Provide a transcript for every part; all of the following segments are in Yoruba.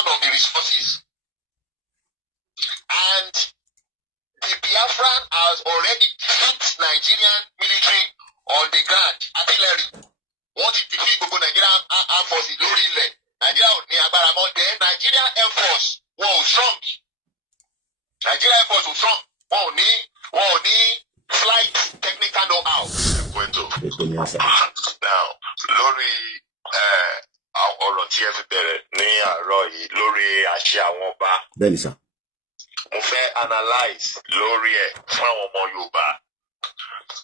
allocation of the resources. And the Biafran has already hit Nigerian military on the ground. Artillery. Wọ́n ti defeat gbogbo Nigerian armed forces lórí ilẹ̀. Nigeria ò ní agbára mọ́. Then Nigerian Air Force wọn ò strong. Nigerian Air Force ò strong. Wọn ò ní flight technical know-how. Now, lórí ọ̀rọ̀ tí ẹ fi bẹ̀rẹ̀ ní àárọ̀ yìí lórí àṣẹ àwọn ọba. Bẹ́ẹ̀ni sà. Mo fẹ́ analyse lórí ẹ̀ fún àwọn ọmọ Yorùbá.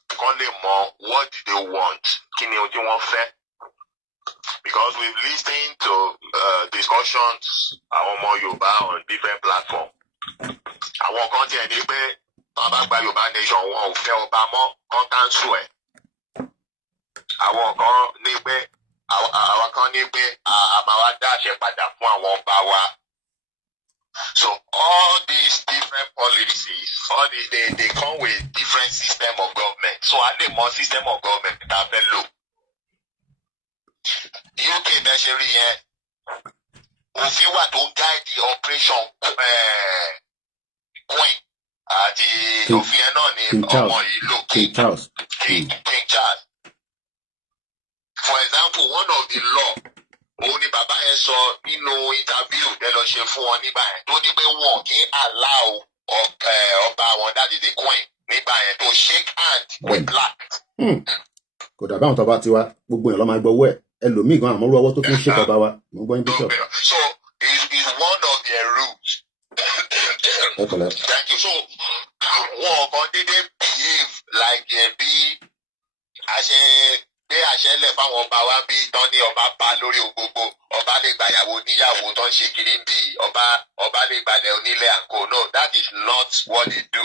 Kán lè mọ what do they want? Kí ni ojú wọn fẹ́? Because we've listened to discussions àwọn ọmọ Yorùbá on different platforms. Àwọn kan tiẹ̀ ní pé wọ́n bá gba Yorùbá nation wọn ò fẹ́ ọba mọ́ kán cancel ẹ̀. Àwọn kan ní pé àwọn kan ní pé a máa wá dá àṣẹ padà fún àwọn ọba wa. So all these different policies, all these they come with different system of government. So I need more system of government that fẹ́ lò. UK bẹ́ṣẹ̀rí yẹn òfin wà tó ń guide the operation Queen àti òfin yẹn náà ni ọmọ yìí lò King Charles. For example, one of the law òun ni bàbá yẹn sọ nínú interview tẹ́ lọ ṣe fún wọn nígbà yẹn tó ní pé wọn kì í allow ọba wọn that is the Queen nígbà yẹn to shake hand with black. Kò dàbí àwọn tó bá ti wá gbogbo èèyàn ló máa gbọ́ owó ẹ̀ ẹlòmíì gan àmọ́ ọwọ́ tó fi ń ṣèkọ̀ bá wa mo gbọ́ yín bishop. So it's one of their rules. Thank you. So wọn kàn dédé behave like bí a ṣe gbé àṣẹ lẹ̀ fáwọn ọba wa bí tán ní ọba bá lórí gbogbo ọba lè gbàyàwó níyàwó tán ṣe kiri bí ọba lè gbalẹ̀ onílẹ̀ àǹkó. No, that is not what they do.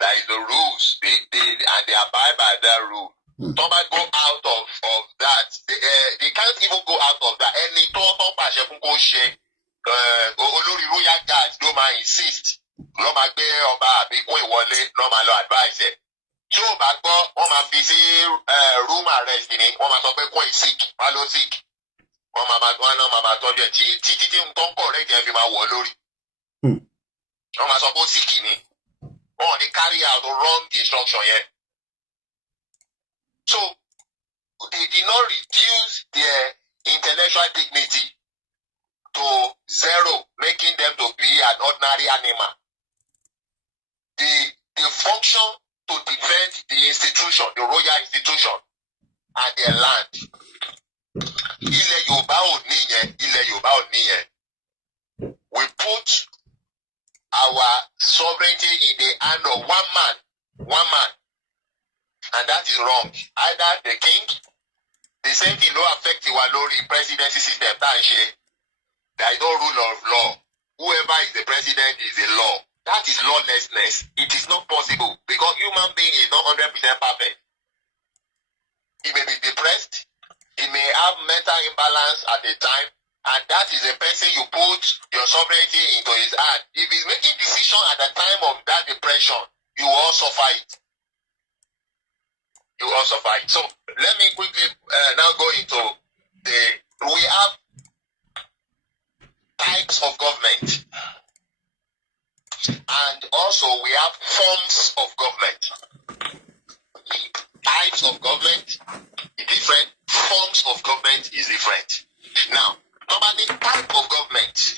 That is the rules and they abide by that rule. Somebody go out of that. They can't even go out of that. Ẹni tó pàṣẹ fún kó ṣe olórí royal guard ló máa insist ló máa gbé ọba àbíkún ìwọlé ló máa lọ advice ẹ̀. Tí ò bá gbọ́ wọ́n máa fi sí room arrest ni wọ́n máa sọ pé kún ẹ̀ sick wá ló sick. Wọ́n máa tọ́jú ẹ̀ títí tí nǹkan correct ẹ̀ fi máa wọ̀ lórí. Wọ́n máa sọ pé ó sick ni. Wọ́n ò ní carry out wrong instruction yẹn. So they did not reduce their intellectual dignity to zero, making them to be an ordinary animal. They function to defend the institution, the royal institution, and their land. Ilẹ̀ Yorùbá ò níyẹn. We put our sovereignty in the hand of one man. And that is wrong. Either the king, the same thing no affect our lórí presidency system. There is no rule of law. Whoever is the president is the law. That is lawlessness. It is not possible because human being is not 100% perfect. He may be depressed. He may have mental imbalance at the time. And that is the person you put your sovereignty into his hand. If he's making decision at the time of that depression, you will also fight. So let me quickly now go into we have types of government and also we have forms of government. Types of government is different, forms of government is different. Now, normally type of government,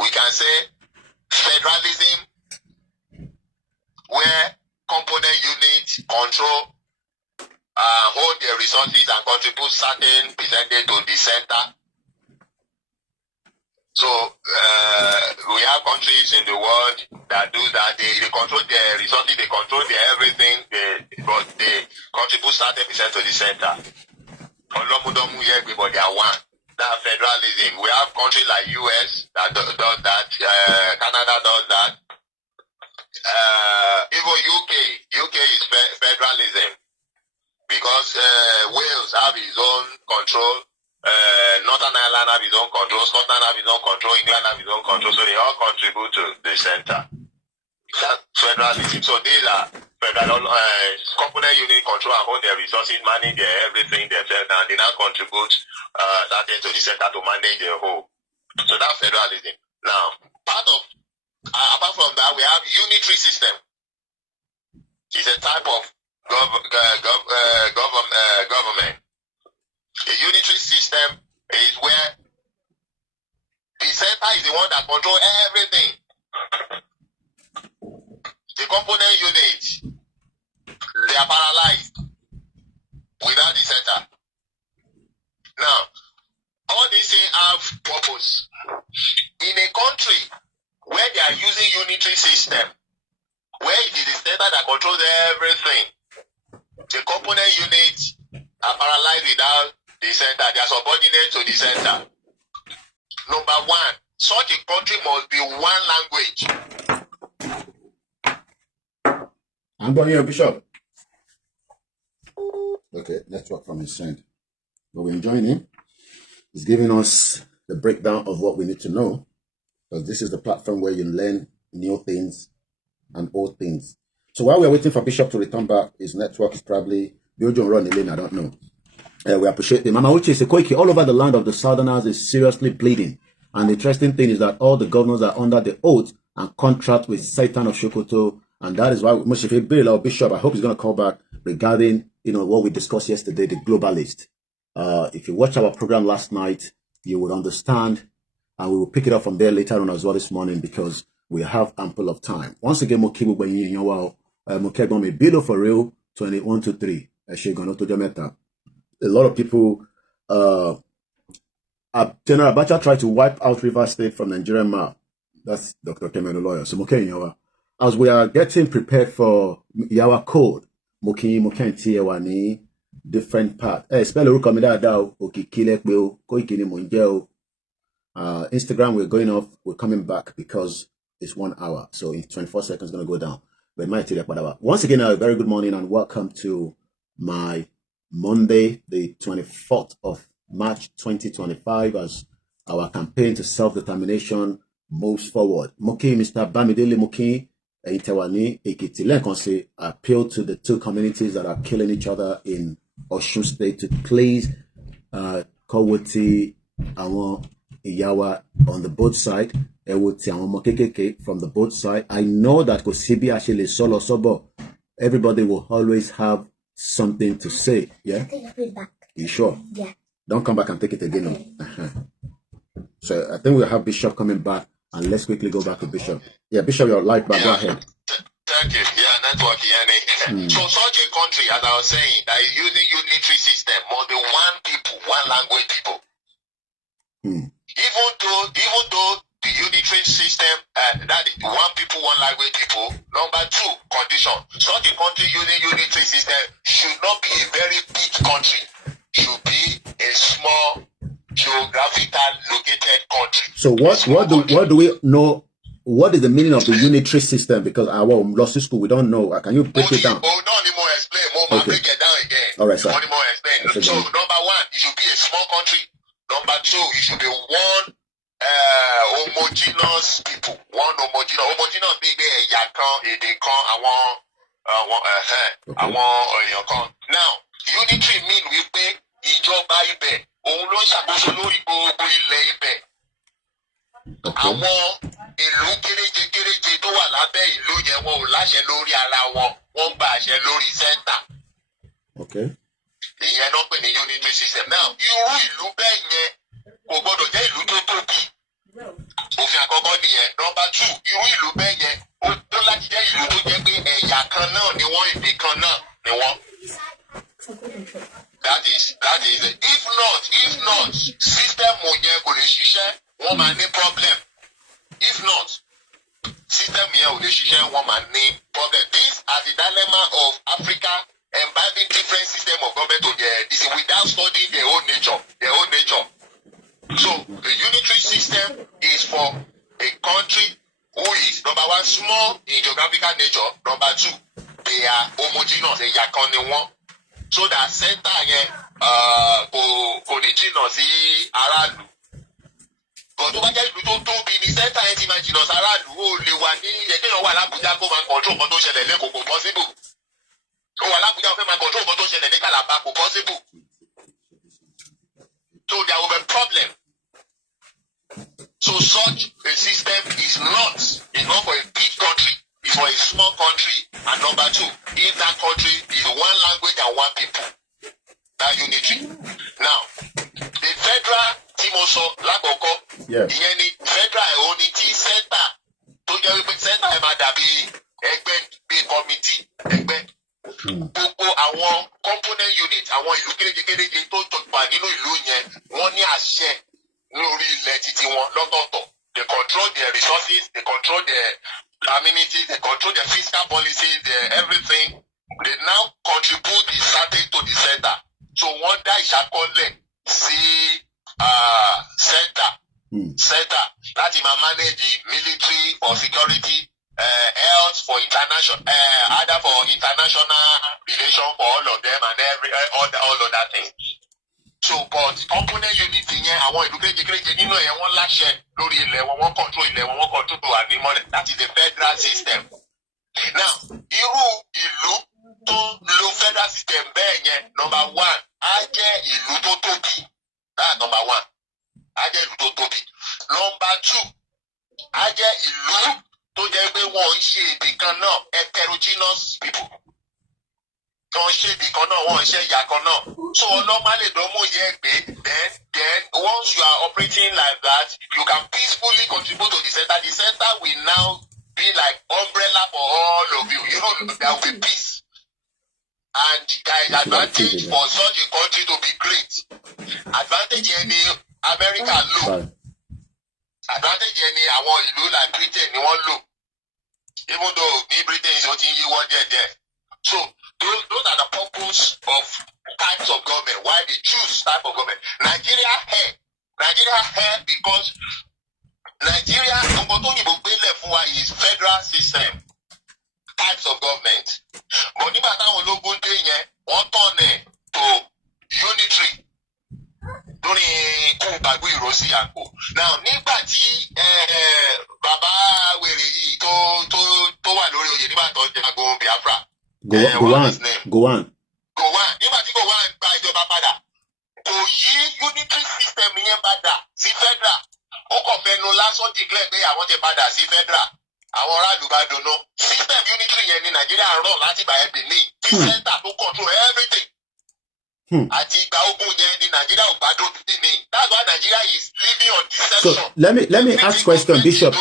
we can say federalism, where component units control, hold their resources and contribute certain percentage to the center. So we have countries in the world that do that. They control their resources, they control their everything, but they contribute certain percent to the center. But they are one. That's federalism. We have countries like US that does that. Canada does that. Even UK is federalism because Wales have its own control, Northern Ireland have its own control, Scotland have its own control, England have its own control, so they all contribute to the center. That's federalism. So these are federal component unit control and hold their resources, manage their everything themselves, and they now contribute that to the center to manage the whole. So that's federalism. Now, apart from that, we have unitary system. It's a type of government. A unitary system is where the center is the one that controls everything. The component units, they are paralyzed without the center. Now, all these things have purpose. In a country where they are using unitary system, where it is the center that controls everything, the component units are paralyzed without the center. They are subordinate to the center. Number one, such a country must be one language. I'm going here, Bishop. Okay, network from his side. But we're enjoying him. He's giving us the breakdown of what we need to know. Because this is the platform where you learn new things and old things. So while we're waiting for Bishop to return back, his network is probably Biojo run the lane, I don't know. We appreciate him. Mama Uche Sekoiki, all over the land of the Southerners is seriously bleeding. And the interesting thing is that all the governors are under the oath and contract with Satan of Shokoto. And that is why Moshife Bill or Bishop, I hope he's going to call back regarding, what we discussed yesterday, the globalist. If you watch our program last night, you would understand. And we will pick it up from there later on as well this morning because we have ample of time. Once again, Mokibu Benyi Yawa, Mokegome Bilo for real, 21 to 3. A lot of people, General Abacha tried to wipe out Rivers State from Nigerian map. That's Dr. Kemeno lawyer. So Moke Yawa. As we are getting prepared for Yawa code, Moki Ntiyewani, different part. Spell Uruka Midadao, Okikilekbeo, Koikini Monjeo. Instagram, we're going off, we're coming back because it's 1 hour. So in 24 seconds, it's going to go down. But it might take whatever. Once again, a very good morning and welcome to my Monday, the 24th of March 2025, as our campaign to self-determination moves forward. Moki, Mr. Bamidele Moki, Itewani, Ekiti, Lekonse, appeal to the two communities that are killing each other in Osun State to please Kowoti, Awon, Iyawa on the both side, Ewoti, Awon Mokekeke from the both side. I know that Kosibi actually solo sobo. Everybody will always have something to say. Yeah? You sure? Yeah. Don't come back and take it again. Okay. So I think we'll have Bishop coming back, and let's quickly go back to Bishop. Yeah, Bishop, you're live back. Go ahead. Thank you. Yeah, network. So such a country, as I was saying, that is using unitary system, must be one people, one language people. Even though the unitary system, that is one people, one language people. Number two, condition. Such a country using unitary system should not be a very big country. Should be a small, geographical located country. So what do we know? What is the meaning of the unitary system? Because our lost school, we don't know. Can you break it down? No more explain. More break it down again. All right, sir. More explain. So number one, it should be a small country. Number two, it should be one homogeneous people. One homogeneous being a yakan, a dekan, Now, unitary mean we pay ìjọba ibẹ̀. Òun ló ṣàkóso lórí gbogbo ilẹ̀ ibẹ̀. Àwọn ìlú kéréje tó wà lábẹ́ ìlú yẹn wọn ò láṣẹ lórí ara wọn. Wọ́n gba àṣẹ lórí sẹ́ńtà. Ìyẹn náà pè ní unitary system. Now, irú ìlú bẹ́ẹ̀ yẹn kò gbọdọ̀ jẹ́ ìlú tó tóbi. Òfin àkọ́kọ́ nìyẹn. Number two, irú ìlú bẹ́ẹ̀ yẹn ó tó láti jẹ́ ìlú tó jẹ́ pé ẹ̀yà kan náà ni wọ́n, èdè kan náà ni wọ́n. That is it. If not, system yẹn kò lè ṣiṣẹ́, wọ́n máa ní problem. If not, system yẹn ò lè ṣiṣẹ́, wọ́n máa ní problem. This are the dilemma of Africa imbibing different system of government to their this without studying their own nature. So the unitary system is for a country who is number one small in geographical nature. Number two, they are homogeneous. Ẹ̀yà kan ni wọ́n. So that center yẹn kò ní jìnnà sí aráàlú. But tó bá jẹ́ ìlú tó tóbi ní center yẹn ti máa jìnnà sí aráàlú, ó lè wà ní ẹgbẹ́ wà l'Abuja kó máa control nǹkan tó ṣẹlẹ̀ lẹ́kọ̀ọ́ kò possible. Ó wà l'Abuja ó fẹ́ máa control nǹkan tó ṣẹlẹ̀ ní Calabar kò possible. So there will be a problem. So such a system is not for a big country. It's for a small country. And number two, if that country is one language and one people, that unitary. Now, the federal Timoso Lakoko, the federal unity center, to the center, committee, gbogbo àwọn component unit, àwọn ìlú kéréje tó jọba nínú ìlú yẹn, wọ́n ní àṣẹ lórí ilẹ̀ títí wọn lọ́tọ̀ọ̀tọ̀. They control their resources, they control their amenities, they control their fiscal policies, their everything. They now contribute the certain to the center. So wọ́n dá ìṣàkọọ́lẹ̀ sí center láti máa manage the military for security, health for international, other for international relations for all of them and all other things. So, but component unit yẹn àwọn ìlú kéréje nínú ẹ̀ wọ́n láṣẹ lórí ilẹ̀ wọn, wọ́n control ilẹ̀ wọn, wọ́n control ànímọ́lẹ̀. That is the federal system. Now, irú ìlú tó lo federal system bẹ́ẹ̀ yẹn, number one, á jẹ́ ìlú tó tóbi. That's number one. Á jẹ́ ìlú tó tóbi. Number two, á jẹ́ ìlú tó jẹ́ pé wọ́n ń ṣe èdè kan náà, heterogeneous people. Wọ́n ṣe èdè kan náà, wọ́n ń ṣe ẹ̀yà kan náà. So ọlọ́mọ lè dánmọ̀ yẹ pé then once you are operating like that, you can peacefully contribute to the center. The center will now be like umbrella for all of you. You know, there will be peace. And there is advantage for such a country to be great. Advantage in America low. Advantage in àwọn ìlú like Britain ni wọ́n lò. Even though Britain is not in the world there. So those are the purpose of types of government. Why they choose type of government. Nigeria here because Nigeria is federal system. Types of government. But nígbà táwọn ológun dé yẹn, wọ́n turn to unitary. Lórí kó gbàgbé ìrọsí àpò. Now nígbà tí bàbá wèrè yìí tó wà lórí oyè nígbà tó jagun Biafra. Go on. Nígbà tí Gowon gba ìjọba padà, kò yí unitary system yẹn padà sí federal. Ó kàn fẹnu lásán declare pé àwọn ti padà sí federal. Àwọn aráàlú bá dunnú. System unitary yẹn ní Nigeria run láti ìgbà yẹn Benin. The center to control everything. Àti ìgbà ogun yẹn ní Nigeria ò gbádùn Benin. That's why Nigeria is living on deception. So let me ask question, Bishop.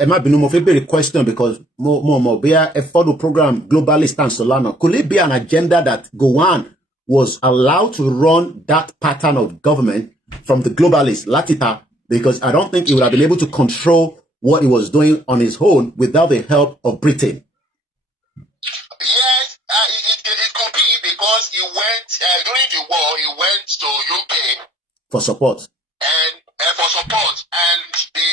Emma Binu mo fẹ́ béèrè question because mo be a follow program globalist and Solana. Could it be an agenda that Gowon was allowed to run that pattern of government from the globalists, Latita, because I don't think he would have been able to control what he was doing on his own without the help of Britain? Yes, it could be because he went during the war. He went to UK for support, and they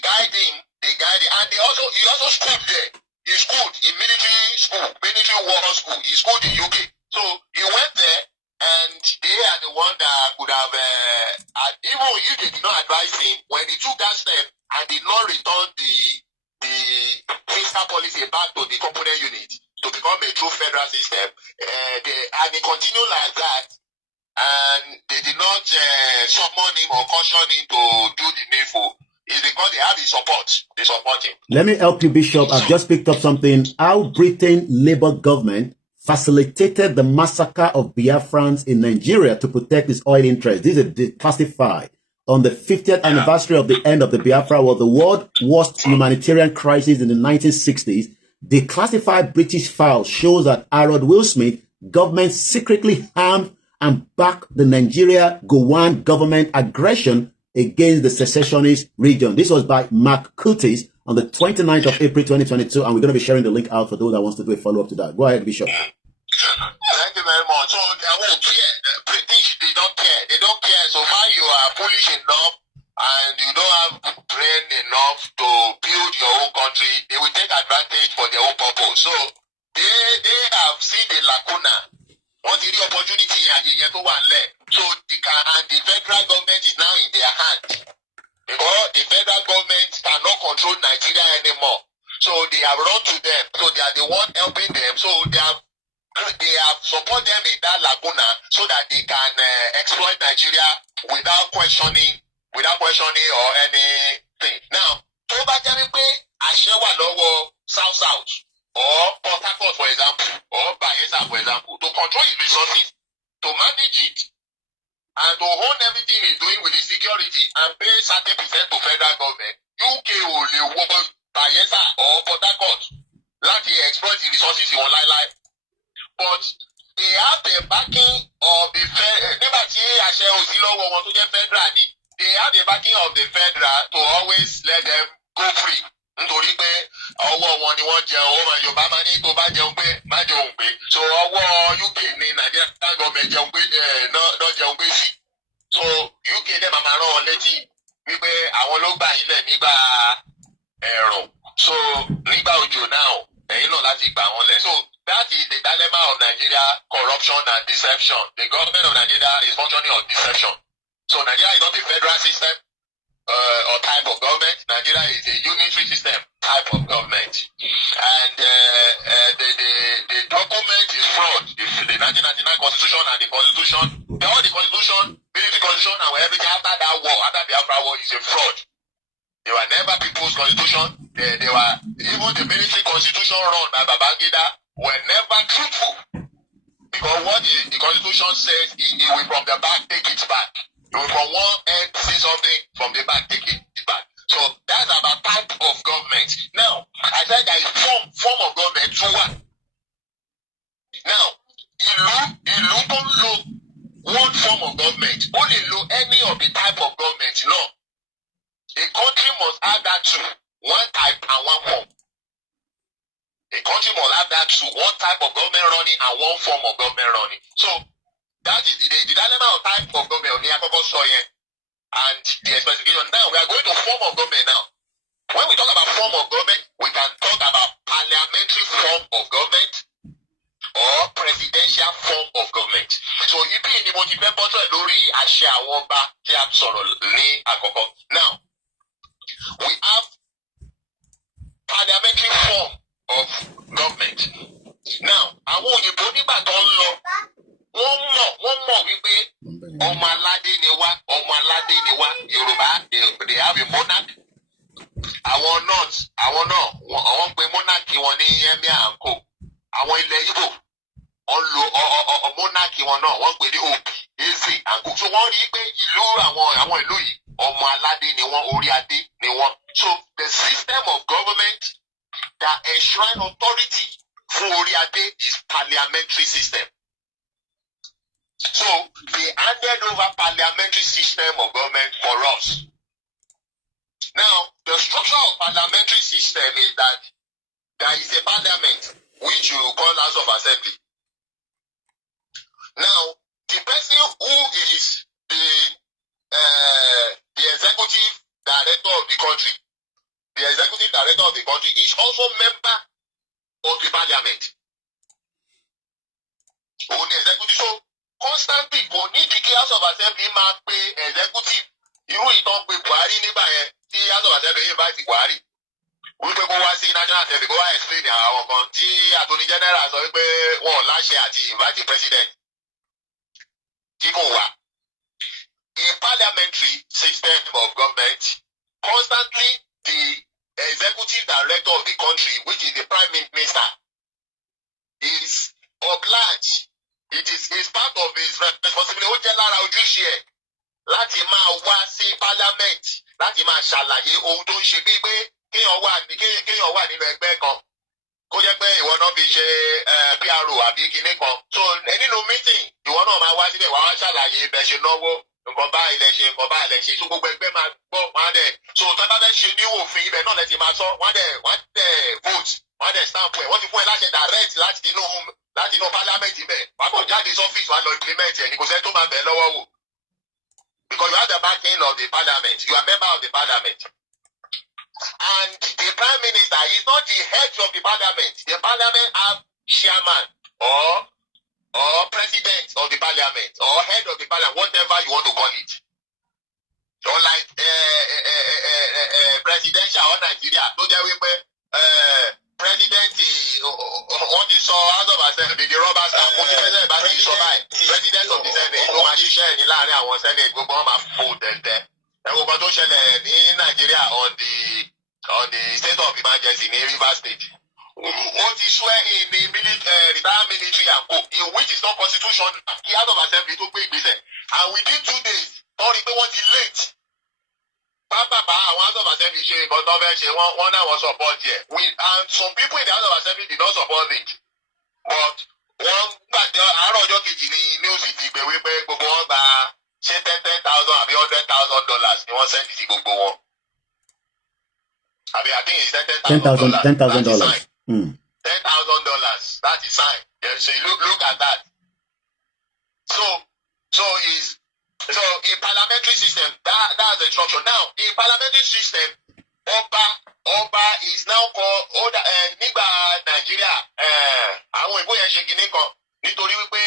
guide him, and he also schooled there. He schooled in military war school. He schooled in UK, so he went there, and they are the one that could have even if they did not advise him when he took that step and did not return the fiscal policy back to the component unit to become a true federal system, and they continue like that, and they did not summon him or caution him to do the needful. It's because they have his support. They support him. Let me help you, Bishop. I've just picked up something. How Britain Labour government facilitated the massacre of Biafrans in Nigeria to protect its oil interests. This is declassified. On the 50th anniversary of the end of the Biafra War, the world's worst humanitarian crisis in the 1960s, declassified British files shows that Harold Will-Smith government secretly harmed and backed the Nigeria Gowon government aggression against the secessionist region. This was by Mark Curtis on the 29th of April 2022, and we're going to be sharing the link out for those that wants to do a follow-up to that. Go ahead, Bishop. Thank you very much. So they won't care. The British, they don't care. They don't care. So far you are foolish enough and you don't have brain enough to build your own country, they will take advantage for their own purpose. So they have seen the lacuna. Once the opportunity and the so the federal government is now in their hands. Because the federal government cannot control Nigeria anymore. So they have run to them. So they are the one helping them. So they have support them in that lacuna so that they can exploit Nigeria without questioning without questioning or anything. Now, tó bá jẹ́ wípé àṣẹ wà lọ́wọ́ South or Port Harcourt, for example, or Bayelsa, for example, to control its resources, to manage it, and to own everything it's doing with the security and pay certain percent to federal government, UK ò lè wọ Bayelsa or Port Harcourt láti exploit the resources ìwọ̀n láíláí. But they have the backing of the federal. Nígbà tí àṣẹ ò sí lọ́wọ́ wọn tó jẹ́ federal ni, they have the backing of the federal to always let them go free. Nítorí pé ọwọ́ wọn ni wọ́n jẹun, ọmọ Yorùbá máa ní tó bá jẹun pé má jẹun pé. So ọwọ́ UK ní Nigerian government jẹun pé náà jẹun pé sí. So UK dẹ̀ máa rán wọn létí wípé àwọn ló gbà yín lẹ̀ nígbà ẹ̀rùn. So nígbà òjò náà ẹ̀yin náà láti gbà wọ́n lẹ̀. So that is the dilemma of Nigeria, corruption and deception. The government of Nigeria is functioning on deception. So Nigeria is not a federal system or type of government. Nigeria is a unitary system type of government. And the document is fraud. The 1999 Constitution and the Constitution, all the Constitution, military Constitution and everything after that war, after the Biafra war is a fraud. They were never people's constitution. They were, even the military constitution run by Babangida were never truthful. Because what the constitution says, it will from the back take it back. It will from one end see something, from the back take it back. So that's about type of government. Now, I said there is form of government through what? Now, ìlú tó ń lo one form of government, only lo any of the type of government, no. A country must have that too, one type and one form. A country must have that too, one type of government running and one form of government running. So that is the dilemma of type of government on the Akoko soil and the specification. Now we are going to form of government now. When we talk about form of government, we can talk about parliamentary form of government or presidential form of government. So ibi ni mo ti fẹ́ bọ́tọ̀ lórí àṣẹ àwọn ọba tí a sọ̀rọ̀ ní àkọ́kọ́. Now we have parliamentary form of government. Now, àwọn òyìnbó nígbà tó ń lọ, wọ́n mọ̀ wípé ọmọ aládé ni wá, Yorùbá, they have a monarch. Àwọn náà, àwọn pe monarch wọn ní Emir and Co. Àwọn ilẹ̀ Igbo, wọ́n lo monarch wọn náà, wọ́n pè ní Obi, Eze and Co. So wọ́n rí pé àwọn ìlú yìí, ọmọ aládé ni wọ́n, orí adé ni wọ́n. So the system of government that enshrine authority fún orí adé is parliamentary system. So they handed over parliamentary system of government for us. Now, the structure of parliamentary system is that there is a parliament which you call House of Assembly. Now, the person who is the executive director of the country, the executive director of the country is also member of the parliament. Only executive. So constantly, kò ní the House of Assembly máa pe executive. Irú ìtàn pé Buhari nígbà yẹn tí House of Assembly invite Buhari. Wípé kó wá sí National Assembly kó wá explain àwọn kan tí Attorney General sọ wípé wọn ò láṣẹ àti invite president. Kí kò wá. A parliamentary system of government, constantly the executive director of the country, which is the prime minister, is obliged. It is part of his responsibility. Ó jẹ́ lára ojúṣe ẹ̀ láti máa wá sí parliament láti máa ṣàlàyé ohun tó ń ṣe bíi pé kéèyàn wà nínú ẹgbẹ́ kan kó jẹ́ pé ìwọ náà fi ṣe PRO àbí kinní kan. So nínú meeting ìwọ náà máa wá síbẹ̀ wá ṣàlàyé bẹ́ẹ̀ ṣe náwó nǹkan báyìí lẹ ṣe nǹkan báyìí lẹ ṣe tó gbogbo ẹgbẹ́ máa gbọ́ wọn á dẹ̀ so tó bá fẹ́ ṣe ní òfin ibẹ̀ náà lẹ ti máa sọ wọ́n á dẹ̀ vote wọ́n á dẹ̀ stamp ẹ̀ wọ́n ti fún ẹ láṣẹ direct láti inú parliament ibẹ̀ wọ́n á kàn jáde sọ́fíìsì wọ́n á lọ implement ẹ̀ ní kò sẹ́ni tó máa bẹ̀ lọ́wọ́ wò because you have the backing of the parliament, you are member of the parliament. And the prime minister is not the head of the parliament. The parliament have chairman or president of the parliament or head of the parliament, whatever you want to call it. So like presidential or Nigeria, tó jẹ́ wípé president wọ́n ti sọ House of Assembly the rubber stamp mo ti president bá ti sọ báyìí president of the senate ló máa ṣiṣẹ́ ẹ̀ ní láàrin àwọn senate gbogbo wọn máa fò tẹ̀tẹ̀ ẹ wo ṣẹlẹ̀ ní Nigeria on the state of emergency ní Rivers State. Wọ́n ti swear in the retired military and co, which is not constitutional. Kí House of Assembly tó gbé ìgbésẹ̀. And within 2 days, wọ́n rí pé wọ́n ti late. Pápá àwọn House of Assembly ṣe nǹkan tó fẹ́ ṣe wọ́n náà wọ́n support yẹ. And some people in the House of Assembly did not support it. But wọ́n gbàjọ àárọ̀ ọjọ́ kejì ní news ti gbé wípé gbogbo wọn gba ṣé $10,000 àbí $100,000 ni wọ́n sẹ́ndì sí gbogbo wọn. Àbí I think it's $10,000. $10,000. That is sign. Yeah, so you look at that. So in parliamentary system, that's the structure. Now, in parliamentary system, Oba is now called nígbà Nigeria. Àwọn ìbò yẹn ṣe kìíní kan nítorí wípé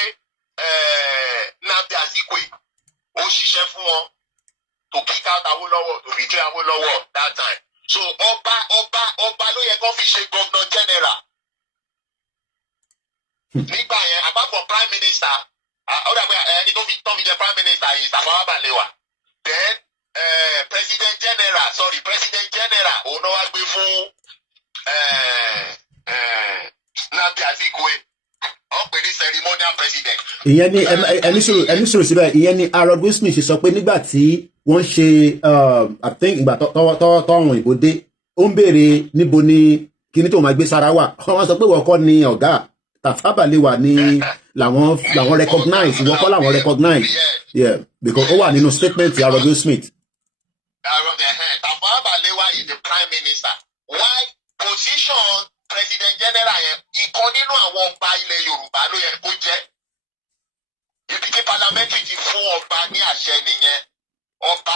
Nnamdi Azikiwe ó ṣiṣẹ́ fún wọn to kick out Awolowo, to betray Awolowo that time. So Oba ló yẹ kó fi ṣe governor general. Nígbà yẹn, apart from prime minister, ó dàgbé ẹni tó fi jẹ prime minister yìí Tafawa Balewa. Then president general òun náà wá gbé fún Nnamdi Azikiwe. Wọ́n pè ní ceremonial president. Ìyẹn ni ẹni sọ̀rọ̀ síbẹ̀, ìyẹn ni Harold Wilson ṣe sọ pé nígbà tí wọ́n ṣe I think ìgbà tọ́wọ́n ìbò dé, ó ń béèrè níbo ni kíní tó máa gbé sára wà. Wọ́n sọ pé wọ́n kọ́ ni ọ̀gá. Tafawa Balewa ni làwọn recognize, wọ́n kọ́ làwọn recognize. Yeah, because ó wà nínú statement Harold Wilson. Tafawa Balewa is the prime minister. Why position president general yẹn ìkan nínú àwọn ọba ilẹ̀ Yorùbá ló yẹ kó jẹ́. Ibi tí parliamentary ti fún ọba ní àṣẹ nìyẹn. Ọba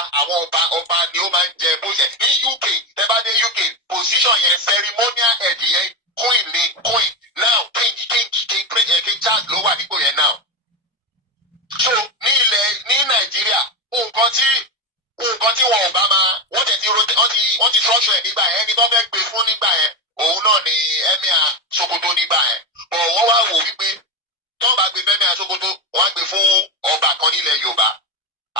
ni ó máa ń jẹ bó ṣe. Ní UK, tẹ́ bá dé UK, position yẹn ceremonial head yẹn queen. Now King Charles ló wà nípò yẹn now. So ní Nàìjíríà, nǹkan tí wọn ò bá máa wọ́n ti structure ẹ̀ nígbà yẹn, ẹni tó fẹ́ gbé fún nígbà yẹn òun náà ni Emir Sokoto nígbà yẹn. But wọ́n wá wò wípé tó bá gbé Emir Sokoto wọ́n á gbé fún ọba kan nílẹ̀ Yorùbá.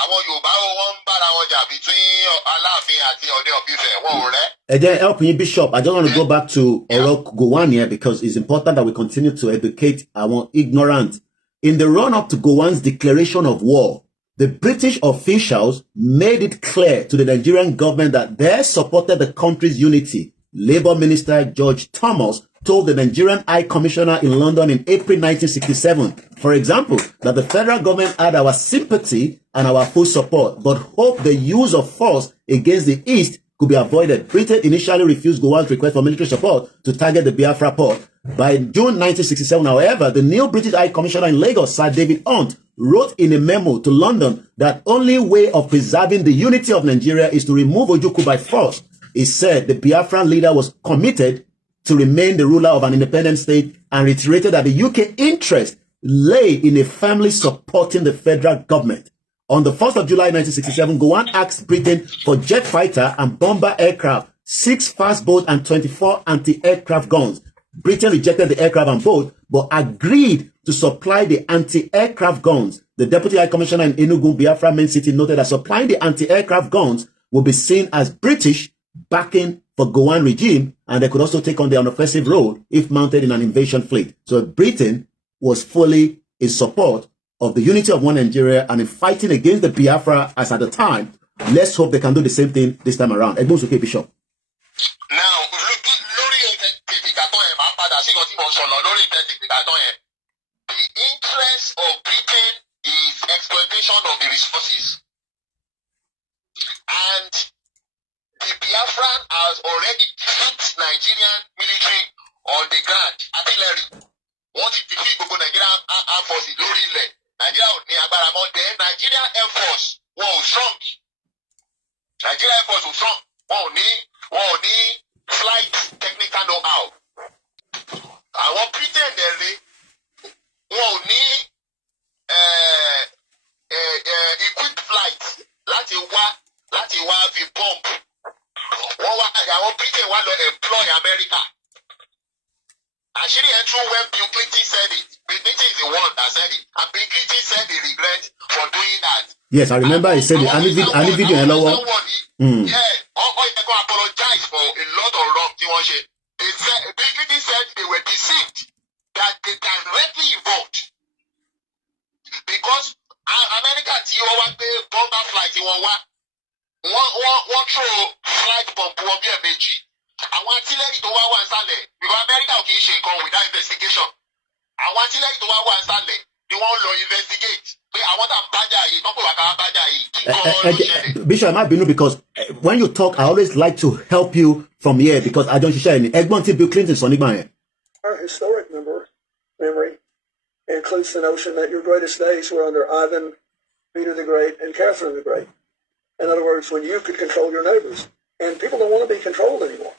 Àwọn Yorùbá wọ́n ń bára wọn jà between Aláàfin àti Ọọ̀ni of Ifẹ̀, wọn ò rẹ́. Again, help me, Bishop. I just want to go back to Orok Gowon here because it's important that we continue to educate our ignorant. In the run-up to Gowon's declaration of war, the British officials made it clear to the Nigerian government that they supported the country's unity. Labour Minister George Thomas told the Nigerian High Commissioner in London in April 1967, for example, that the federal government had our sympathy and our full support, but hoped the use of force against the East could be avoided. Britain initially refused Gowon's request for military support to target the Biafra port. By June 1967, however, the new British High Commissioner in Lagos, Sir David Hunt, wrote in a memo to London that only way of preserving the unity of Nigeria is to remove Ojukwu by force. He said the Biafran leader was committed to remain the ruler of an independent state and reiterated that the UK interest lay in a family supporting the federal government. On the 1st of July 1967, Gowon asked Britain for jet fighter and bomber aircraft, 6 fast boats and 24 anti-aircraft guns. Britain rejected the aircraft and boat, but agreed to supply the anti-aircraft guns. The Deputy High Commissioner in Enugu, Biafra main city, noted that supplying the anti-aircraft guns would be seen as British backing for Gowon regime, and they could also take on the offensive role if mounted in an invasion fleet. So Britain was fully in support of the unity of one Nigeria and in fighting against the Biafra as at the time. Let's hope they can do the same thing this time around. Egbosuke Bishop. Now, the interest of Britain is exploitation of the resources. And the Biafran has already hit Nigerian military on the ground, artillery. Wọ́n ti defeat gbogbo Nigerian armed forces lórí ilẹ̀. Nigeria ò ní agbára mọ́. Then Nigerian Air Force wọn ò strong. Nigerian Air Force ò strong. Wọn ò ní flight technical know-how. Àwọn Britain dẹ̀rẹ̀ wọn ò ní equipped flight láti wá fi bomb. Àwọn Britain wá lọ employ America. Àṣírí ẹ̀ tún when Bill Clinton said it. Bill Clinton is the one that said it. And Bill Clinton said he regret for doing that. Yes, I remember he said any video in lower. Yeah, they go apologize for a lot of wrong things. They said they were deceived, that they directly involved. Because America tí ó wá pé bomber flight wọn wá, wọ́n throw flight bomb wọn bí ẹ̀mejì. Àwọn artillery tó wá nísàlẹ̀, because America ò kì í ṣe nǹkan without investigation. Àwọn artillery tó wá nísàlẹ̀ ni wọ́n lọ investigate. Bishop, I might be new because when you talk, I always like to help you from here because I don't share any. Egbon ti Bill Clinton Sonny Banye. Our historic memory includes the notion that your greatest days were under Ivan, Peter the Great, and Catherine the Great. In other words, when you could control your neighbors. And people don't want to be controlled anymore.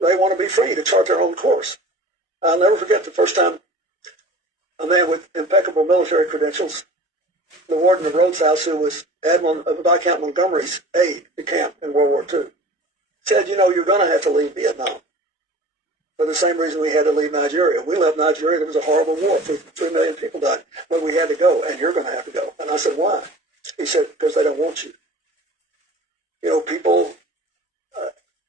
They want to be free to chart their own course. I'll never forget the first time a man with impeccable military credentials, the warden of Rhodes House, who was Viscount Montgomery's aide to camp in World War II, said, you know, you're going to have to leave Vietnam. For the same reason we had to leave Nigeria. We left Nigeria. There was a horrible war. 3 million people died. But we had to go, and you're going to have to go. And I said, why? He said, because they don't want you. You know, people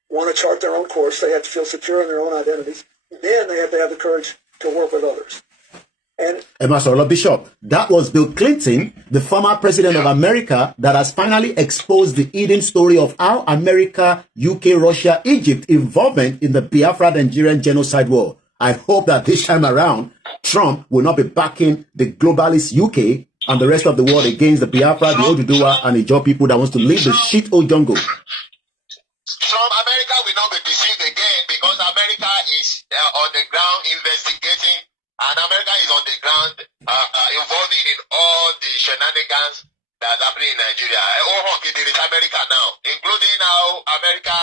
want to chart their own course. They have to feel secure in their own identities. Then they have to have the courage to work with others. And Bishop, that was Bill Clinton, the former president of America, that has finally exposed the hidden story of how America, UK, Russia, Egypt involvement in the Biafra Nigerian genocide war. I hope that this time around, Trump will not be backing the globalist UK and the rest of the world against the Biafra, the Oduduwa, and the Ijaw people that wants to leave the shit old jungle. Trump, America will not be deceived again because America is on the ground investigating. And America is on the ground involving in all the shenanigans that's happening in Nigeria. Ohun, there is America now, including how America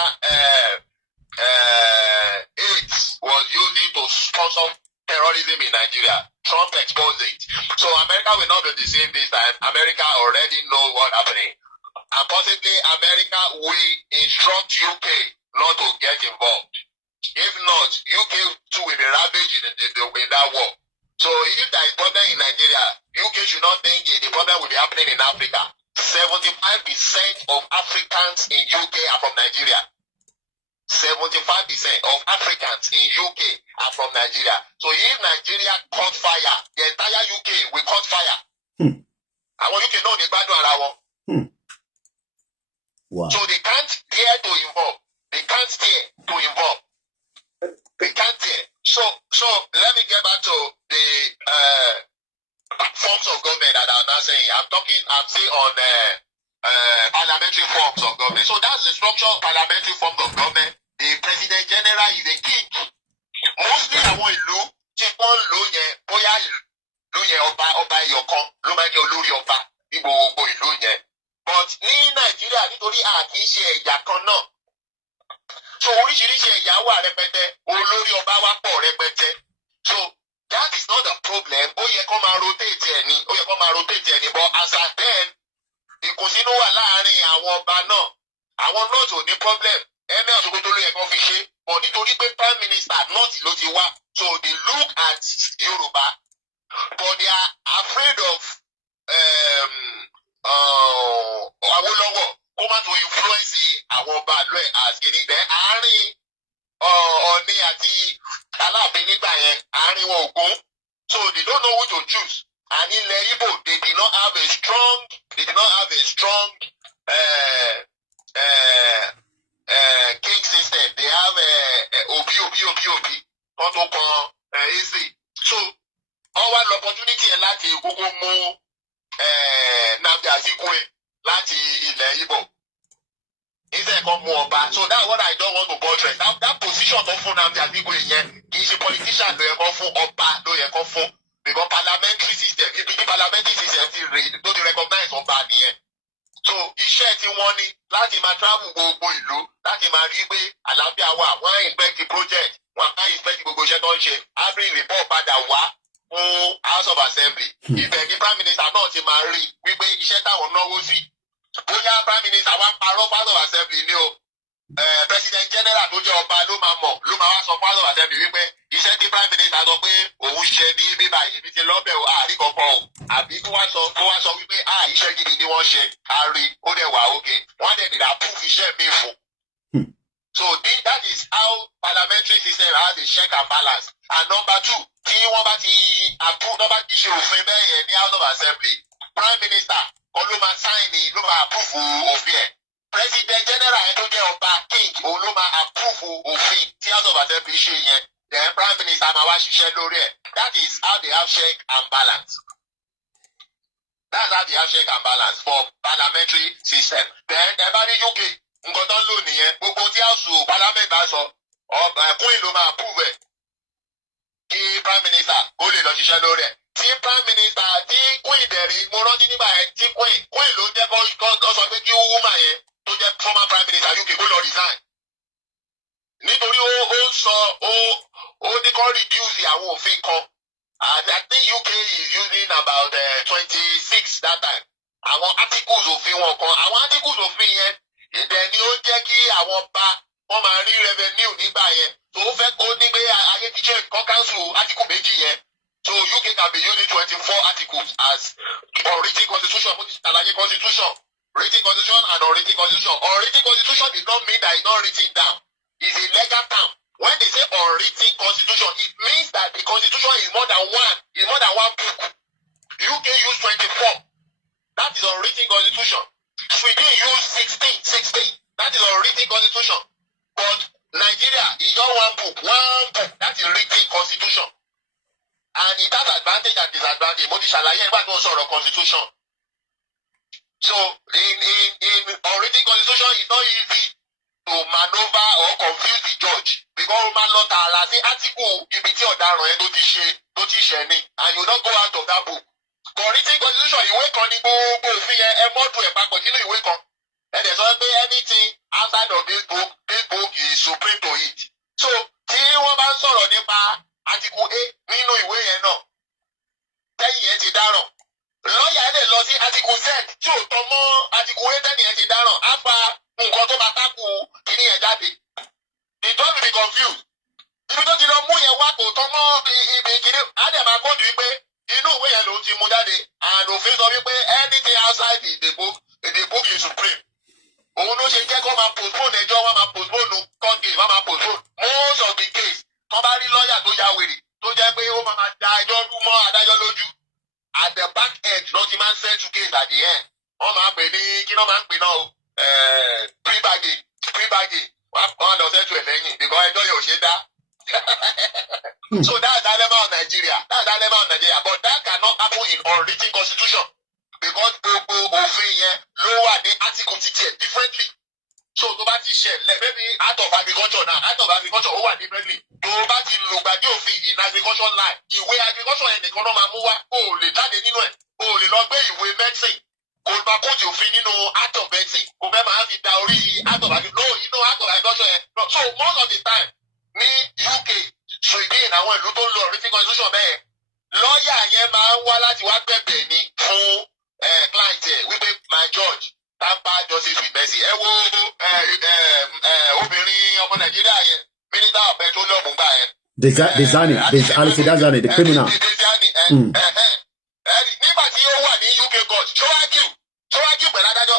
AIDS was using to sponsor terrorism in Nigeria. Trump exposed it. So America will not be deceived this time. America already knows what's happening. And possibly America will instruct UK not to get involved. If not, UK too will be ravaged in that war. So if there is problem in Nigeria, UK should not think the problem will be happening in Africa. 75% of Africans in UK are from Nigeria. 75% of Africans in UK are from Nigeria. So if Nigeria caught fire, the entire UK will caught fire. I want UK know the bad one. Wow. So they can't dare to involve. They can't dare to involve. They can't dare. So let me get back to the forms of government that I'm not saying. I'm saying on parliamentary forms of government. So that's the structure of parliamentary forms of government. The president general is a king. Mostly àwọn ìlú tí wọ́n lò yẹn bóyá ìlú yẹn ọba ẹyọkan ló máa ń jẹ́ olórí ọba ní gbogbo ìlú yẹn. But ní Nàìjíríà nítorí a kì í ṣe ẹ̀yà kan náà. So oríṣiríṣi ẹ̀yà wà rẹpẹtẹ, olórí ọba wá pọ̀ rẹpẹtẹ. So that is not a problem. Ó yẹ kó máa rotate ẹ̀ ni, but as at then, ìkùnsínú wà láàárín àwọn ọba náà. Àwọn náà tó ní problem. Ẹ̀mí Ọ̀ṣọ́gbó ló yẹ kó fi ṣe. But nítorí pé prime minister náà ló ti wá. So they look at Yoruba, but they are afraid of Awolowo. Kó má tó influence àwọn ọba àlọ́ ẹ̀ as gẹ́gẹ́ àárín Ọọ̀ni àti Aláàfin nígbà yẹn àárín wọn ògún. So they don't know who to choose. And in Igbo, they did not have a strong king system. They have Obi. Wọ́n tó kan Eze. So wọ́n wá lọ opportunity yẹn láti kókó mú Nnamdi Azikiwe láti ilẹ̀ Igbo. Instead kan mú ọba. So that's what I don't want to buttress. That position tó fún Nnamdi Azikiwe yẹn kì í ṣe politician ló yẹ kó fún, ọba ló yẹ kó fún. Because parliamentary system, the parliamentary system don't recognize ọba nìyẹn. So iṣẹ́ tí wọ́n ní láti máa travel gbogbo ìlú láti máa rí pé àlàáfíà wà, wọ́n á inspect the project, wọ́n á inspect gbogbo iṣẹ́ tó ń ṣe, á bring report padà wá fún House of Assembly. Ibẹ̀ ni Prime Minister náà ti máa rí wípé iṣẹ́ táwọn náwó sí. Bóyá Prime Minister wá parọ́ House of Assembly ni o. President General tó jẹ́ ọba ló máa mọ̀, ló máa wá sọ House of Assembly wípé iṣẹ́ tí prime minister sọ pé òun ṣe ní bíbá ibi tí lọ́bẹ̀ àárí kankan o àbí kó wá sọ wípé iṣẹ́ gidi ni wọ́n ṣe àárí ó dẹ̀ wà òkè wọ́n dẹ̀ dìde approve iṣẹ́ mi fún. So that is how parliamentary system has a check and balance. And number two, tí wọ́n bá ti approve tó bá ti ṣe òfin bẹ́ẹ̀ yẹn ní House of Assembly prime minister kan ló máa sign ni ló máa approve òfin ẹ̀. President general yẹn tó jẹ́ ọba king òun ló máa approve òfin tí House of Assembly ṣe yẹn. Then prime minister máa wá ṣiṣẹ́ lórí ẹ̀. That is how they have check and balance. That's how they have check and balance for parliamentary system. Then ẹ bá ní UK nǹkan tó ń lò nìyẹn gbogbo tí House Parliament bá sọ Queen ló máa approve ẹ̀ kí prime minister kó lè lọ ṣiṣẹ́ lórí ẹ̀. Tí prime minister tí Queen dẹ̀rí mo rántí nígbà yẹn tí Queen ló jẹ́ kó sọ pé kí woman yẹn tó jẹ́ former prime minister UK kó lọ resign. Nítorí ó sọ ó ní kó reduce àwọn òfin kan and I think UK is using about 26 that time. Àwọn articles òfin wọn kan àwọn articles òfin yẹn ìdẹ̀ ni ó jẹ́ kí àwọn bá wọ́n máa rí revenue nígbà yẹn tó fẹ́ kó ní pé ayé ti ṣe nǹkan council article méjì yẹn so UK can be using 24 articles as unwritten constitution mo ti ṣàlàyé constitution written constitution and unwritten constitution. Unwritten constitution did not mean that it's not written down. It's a legal term. When they say unwritten constitution, it means that the constitution is more than one book. UK use 24. That is unwritten constitution. Sweden use 16. That is unwritten constitution. But Nigeria is just one book. That is written constitution. And it has advantage and disadvantage. Mo ti ṣàlàyé nígbà tó ń sọ̀rọ̀ constitution. So in unwritten constitution, it's not easy to maneuver or confuse the judge because ó máa lọ tààrà sí article ibi tí ọ̀daràn yẹn tó ti ṣẹ̀ ni and you no go out of that book. Written constitution ìwé kan ní gbogbo òfin yẹn ẹ mọ́tò ẹ̀ papọ̀ nínú ìwé kan. Ẹ dẹ̀ sọ pé anything outside of this book is supreme to it. So tí wọ́n bá ń sọ̀rọ̀ nípa article A nínú ìwé yẹn náà tẹ́yìn yẹn ti dáràn. Lọ́ọ̀yà ẹ̀ lè lọ sí article Z tí ò tọ́ mọ́ article A tẹ́yìn yẹn ti dáràn á fa nǹkan tó bá tákù kìíní yẹn jáde. The judge will be confused. Ibi tó ti lọ mú yẹn wá kò tọ́ mọ́ ibi kìíní á dẹ̀ máa kóòdù wípé inú ìwé yẹn ló ti mú jáde and òfin sọ wípé anything outside the book is supreme. Òun ló ṣe jẹ́ kó máa postpone ẹjọ́ wọ́n máa postpone court case wọ́n máa postpone most of the case tó bá rí lọ́ọ̀yà tó ya wèrè tó jẹ́ pé ó máa da ẹjọ́ rú mọ́ adájọ́ lójú at the back end ló ti máa ń settle case at the end wọ́n máa pè ní kí wọ́n máa ń pè náà pre-bargain wọ́n lọ settle ẹ̀ lẹ́yìn because ẹjọ́ yóò ṣe dá. So that's the dilemma of Nigeria. But that cannot happen in unwritten constitution because gbogbo òfin yẹn ló wà ní article ti tiẹ̀ differently. So tó bá ti ṣe maybe out of agriculture ó wà differently. Tó bá ti lògbàdì òfin in agriculture line ìwé agriculture yẹn nìkan náà máa mú wá o ò lè jáde nínú ẹ̀ o ò lè lọ gbé ìwé medicine kò máa kóòtù òfin nínú act of medicine kò fẹ́ máa fi da orí act of agriculture yẹn. So most of the time ní UK Sweden àwọn ìlú tó ń lo unwritten constitution bẹ́ẹ̀ lọ́ọ̀yà yẹn máa ń wá láti wá gbẹ̀bẹ̀ ni fún client ẹ̀ wípé my judge tamper justice with mercy. Ẹ wo obìnrin ọmọ Nàìjíríà yẹn minister of petroleum gbà yẹn. Dezani, the criminal. Nígbà tí ó wà ní UK court ṣó argue pẹ̀lú adájọ́.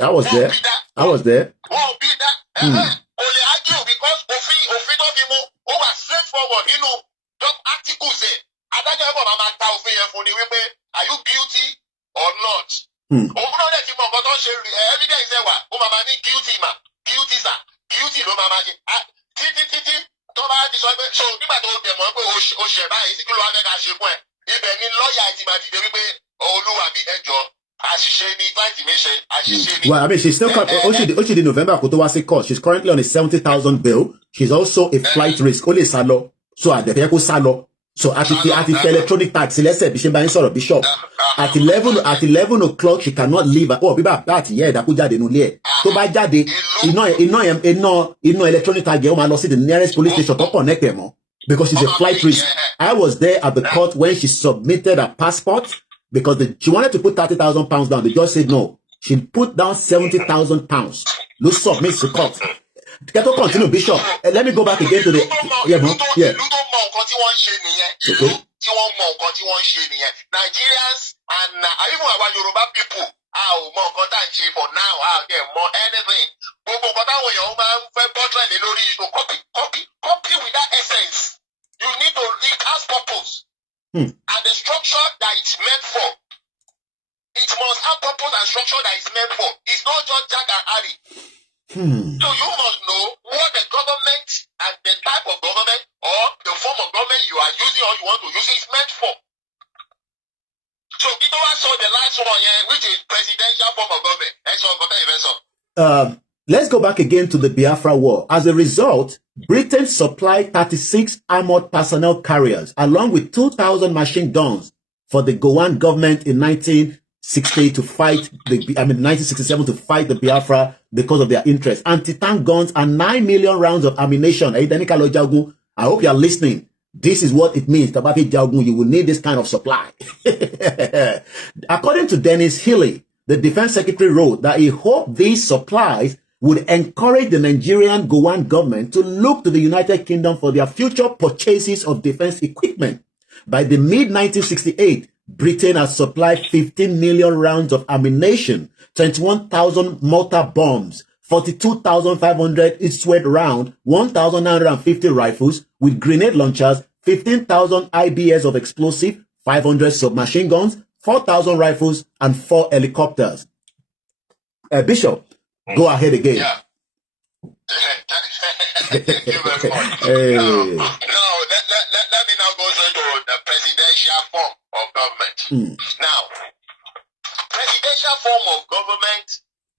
I was there. Wọ́n ò bí dá. Kò lè argue because òfin tó fi mú ó wà straightforward nínú articles ẹ̀. Adájọ́ ẹ̀bọ̀ máa ta òfin yẹn fún ni wípé are you guilty or not? Òun náà dẹ̀ ti mọ nǹkan tó ń ṣe evidence ẹ̀ wà ó máa ní guilty sir guilty ló máa ṣe. Títí tó bá ti sọ pé so nígbà tó dẹ̀ mọ́ pé o ṣẹ̀ báyìí kí ló wá fẹ́ ká ṣe fún ẹ̀. Ibẹ̀ ni lọ́ọ̀yà ti máa dìde wípé olúwa mi ẹjọ́ àṣìṣe ni client mi ṣe àṣìṣe ni. Well, I mean, she's still she did November kó tó wá sí court. She's currently on a 70,000 bail. She's also a flight risk. Ó lè sá lọ. So àdẹ̀fẹ́ kó sá lọ. So at the electronic tax lẹ́sẹ̀ bí ṣe bá ń sọ̀rọ̀ bishop. At 11 o'clock she cannot leave. Oh, bíbá àti ìyá ẹ̀dá kó jáde nulẹ̀ ẹ̀. Tó bá jáde iná electronic tag yẹn ó máa lọ sí the nearest police station tó connect ẹ̀ mọ́. Because she's a flight risk. I was there at the court when she submitted her passport because she wanted to put 30,000 pounds down. The judge said no. She put down 70,000 pounds. No submit to court. Get to continue, Bishop. Let me go back again to the Nigerians and even our Yoruba people. For now, I'll get more anything. Copy with that essence. You need to, it has purpose. And the structure that it's meant for, it must have purpose and structure that it's meant for. It's not just Jack and Harry. So you must know what the government and the type of government or the form of government you are using or you want to use is meant for. So you know I saw the last one here, which is presidential form of government. Let's go back again to the Biafra War. As a result, Britain supplied 36 armored personnel carriers along with 2,000 machine guns for the Gowan government in 1960 to fight 1967 to fight the Biafra because of their interest. Anti-tank guns and 9 million rounds of ammunition. I hope you are listening. This is what it means. You will need this kind of supply. According to Dennis Healy, the defense secretary wrote that he hoped these supplies would encourage the Nigerian Gowan government to look to the United Kingdom for their future purchases of defense equipment. By the mid-1968, Britain has supplied 15 million rounds of ammunition, 21,000 mortar bombs, 42,500 each-sword round, 1,950 rifles with grenade launchers, 15,000 IBS of explosive, 500 submachine guns, 4,000 rifles, and 4 helicopters. Bishop, go ahead again. Yeah. Thank you very much. Hey. Now, let me now go to the presidential form of government. Now, presidential form of government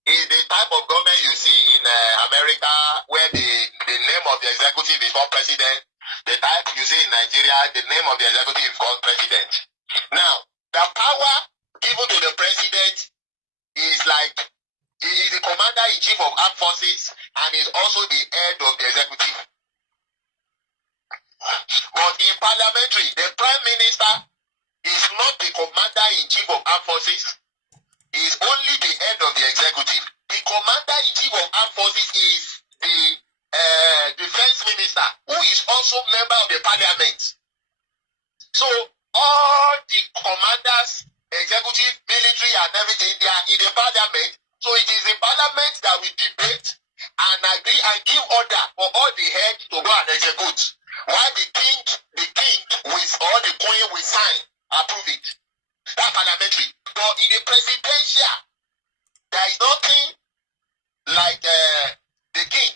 is the type of government you see in America where the name of the executive is called president. The type you see in Nigeria, the name of the executive is called president. Now, the power given to the president is like, he is the commander-in-chief of armed forces and is also the head of the executive. But in parliamentary, the prime minister is not the commander-in-chief of armed forces. He is only the head of the executive. The commander-in-chief of armed forces is the defense minister, who is also member of the parliament. So all the commanders, executive, military, and everything, they are in the parliament. So it is the parliament that will debate and agree and give order for all the heads to go and execute. While the king with or the queen will sign, approve it. That's parliamentary. But in the presidential, there is nothing like the king.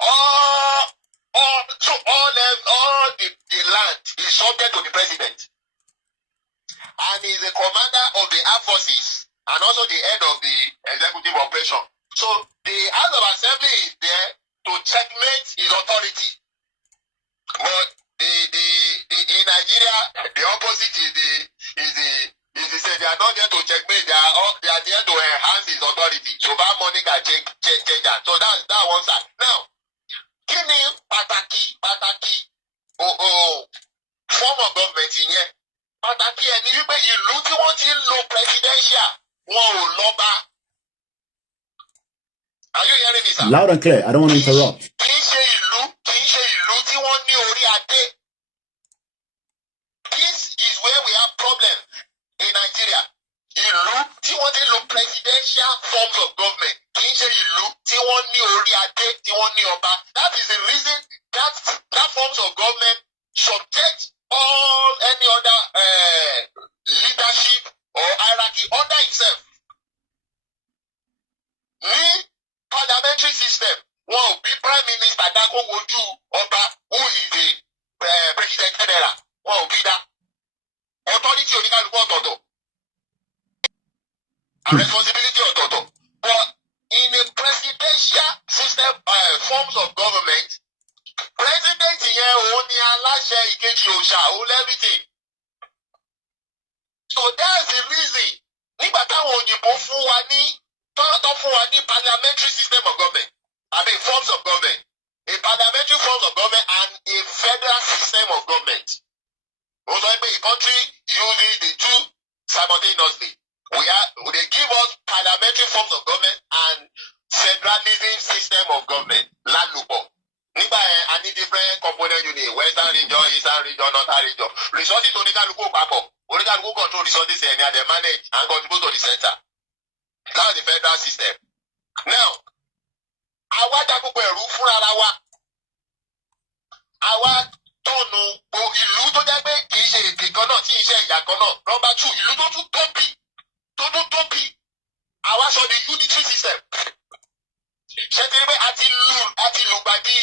All the land is subject to the president. And he is the commander of the armed forces and also the head of the executive operation. So the House of Assembly is there to checkmate his authority. But in Nigeria, the opposite is they are not there to checkmate. They are there to enhance his authority. So that money can change that. So that's that one side. Now, kini pataki form of government in here. Pataki ẹni wípé ìlú tí wọ́n ti ń lo presidential wọn ò lọ́ba. Are you hearing me, sir? Loud and clear. I don't want to interrupt. Kì í ṣe ìlú tí wọ́n ní orí adé. This is where we have problem in Nigeria. Ìlú tí wọ́n ti ń lo presidential forms of government. Kì í ṣe ìlú tí wọ́n ní orí adé, tí wọ́n ní ọba. That is the reason that forms of government subject all any other leadership or hierarchy under himself. Ní parliamentary system, wọn ò bí prime minister dákó wojú ọba who is the president general. Wọn ò bí dá. Authority oníkálukú ọ̀tọ̀ọ̀tọ̀. And responsibility ọ̀tọ̀ọ̀tọ̀. But in a presidential system forms of government, president yẹn òun ni aláṣẹ ìkejì òòṣà òun everything. So that's the reason nígbà táwọn òyìnbó fún wa ní parliamentary system of government, forms of government, a parliamentary forms of government and a federal system of government. Also, a country using the two simultaneously. They give us parliamentary forms of government and federalism system of government. different component unit, western region, eastern region, northern region. Resources to oníkálukú papọ̀, oníkálukú control resources and they manage and contribute to the center. That's the federal system. Now, àwa jágbogbo ẹ̀rú fúnra ara wa. Àwa tọ̀nù ìlú tó jẹ́ pé kì í ṣe èdè kan náà tí ì ṣe ẹ̀yà kan náà. Number 2, ìlú tó tún tóbi. Àwa sọ the unitary system. Ṣé ti rí pé a ti lùgbàdì